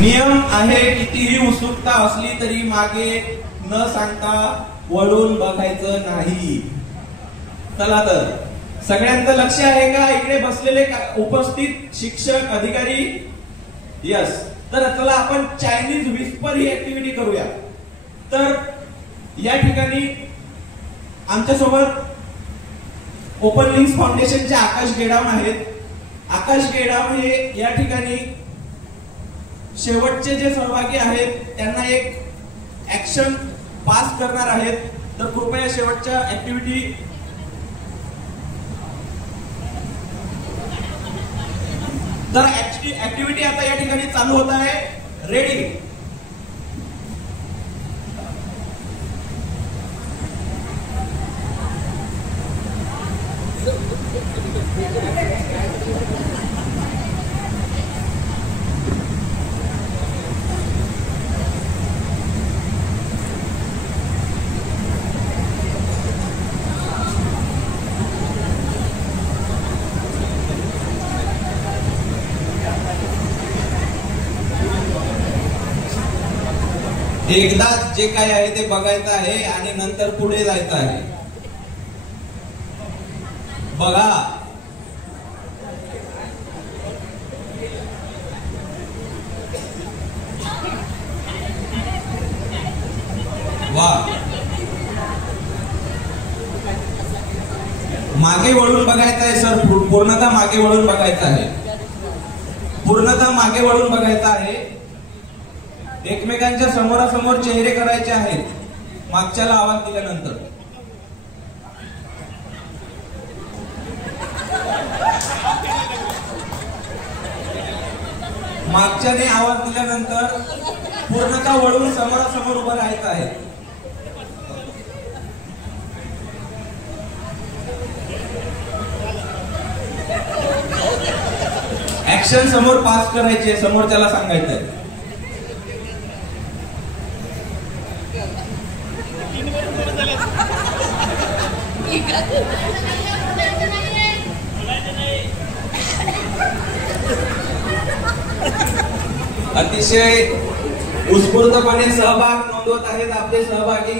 नियम आहे, कितीही उत्सुकता असली तरी मागे न सांगता वळून बघायचं नाही. चला तर सगळ्यांचं लक्ष आहे का इकडे बसलेले उपस्थित शिक्षक अधिकारी? यस. तर चला आपण चायनीज विस्पर ही ऍक्टिव्हिटी करूया. तर या ठिकाणी आमच्यासोबत ओपन लिंक्स फाउंडेशनचे आकाश गेडाम आहेत. आकाश गेडाम हे या ठिकाणी शेवटचे जे सहभागी आहेत त्यांना एक ऍक्शन पास करणार आहेत. तर कृपया शेवटच्या ऍक्टिव्हिटी ऍक्टिव्हिटी आता या ठिकाणी चालू होत आहे. रेडी? एकदा जे काय आहे ते बघायचं आहे आणि नंतर पुढे जायचं आहे. बघा, वा, मागे वळून बघायचं आहे सर. पूर्णतः मागे वळून बघायचं आहे. पूर्णतः मागे वळून बघायचं आहे. एकमेकांच्या समोरासमोर चेहरे करायचे आहेत मागच्याला आवाज दिल्यानंतर. मागच्याने आवाज दिल्यानंतर पूर्णतः वळून समोरासमोर उभं राहायचं आहे. ऍक्शन समोर पास करायचे, समोरच्याला सांगायचंय. अतिशय उत्स्फूर्तपणे सहभाग नोंदवत आहेत आपले सहभागी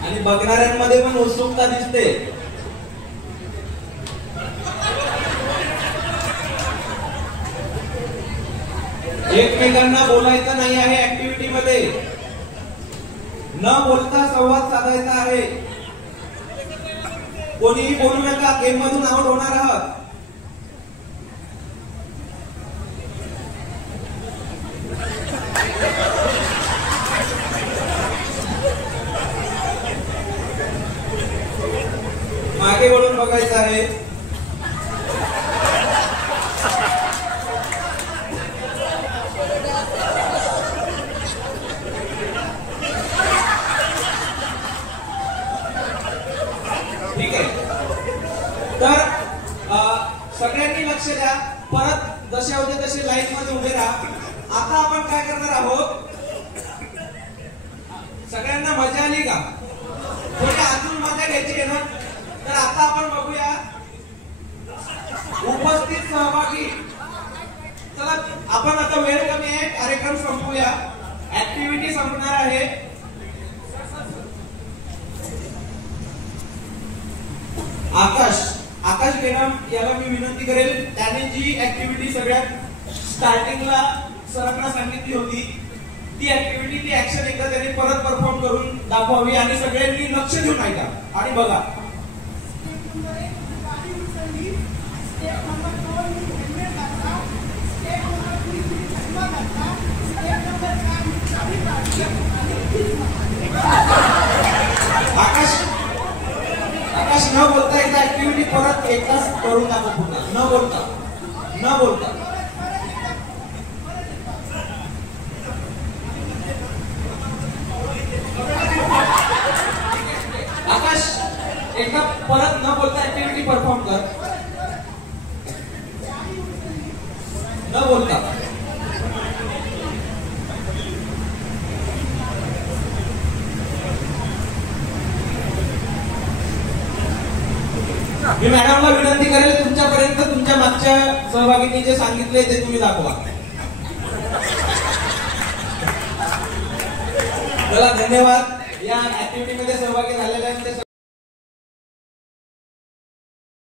आणि बघणाऱ्यांमध्ये पण उत्सुकता दिसते. एकमेकांना बोलायचं नाही आहे. ऍक्टिव्हिटी मध्ये न बोलता संवाद साधायचा आहे. कोणीही बोलू नका, गेम मधून आउट होणार आहात. मागे वळून बघायचं आहे. ठीक आहे. तर सगळ्यांनी लक्ष द्या. परत जसे होते तसे लाईन मध्ये उभे राहा. आता आपण काय करणार आहोत? सगळ्यांना मजा आली का? थोडी अजून मजा घ्यायची आहे ना? तर आता आपण बघूया उपस्थित सहभागी. चला आपण आता वेळ कमी आहे, कार्यक्रम संपवूया. ऍक्टिव्हिटी संपणार आहे. आकाश गेडाम याला मी विनंती करेल, त्याने जी ऍक्टिव्हिटी सगळ्यात स्टार्टिंगला सरांना सांगितली होती ती ऍक्टिव्हिटी, ती ऍक्शन एकदा त्यांनी परत परफॉर्म करून दाखवावी आणि सगळ्यांनी लक्ष देऊन ऐका आणि बघा. आकाश न बोलता एकदा ऍक्टिव्हिटी परत एकदाच करून दाखव. पुन्हा न बोलता आकाश एकदा परत न बोलता ऍक्टिव्हिटी परफॉर्म कर. न बोलता. मी मॅडमला विनंती करेल तुमच्यापर्यंत तुमच्या मागच्या सहभागींनी जे सांगितले ते तुम्ही दाखवा. चला धन्यवाद. या ऍक्टिव्हिटी मध्ये सहभागी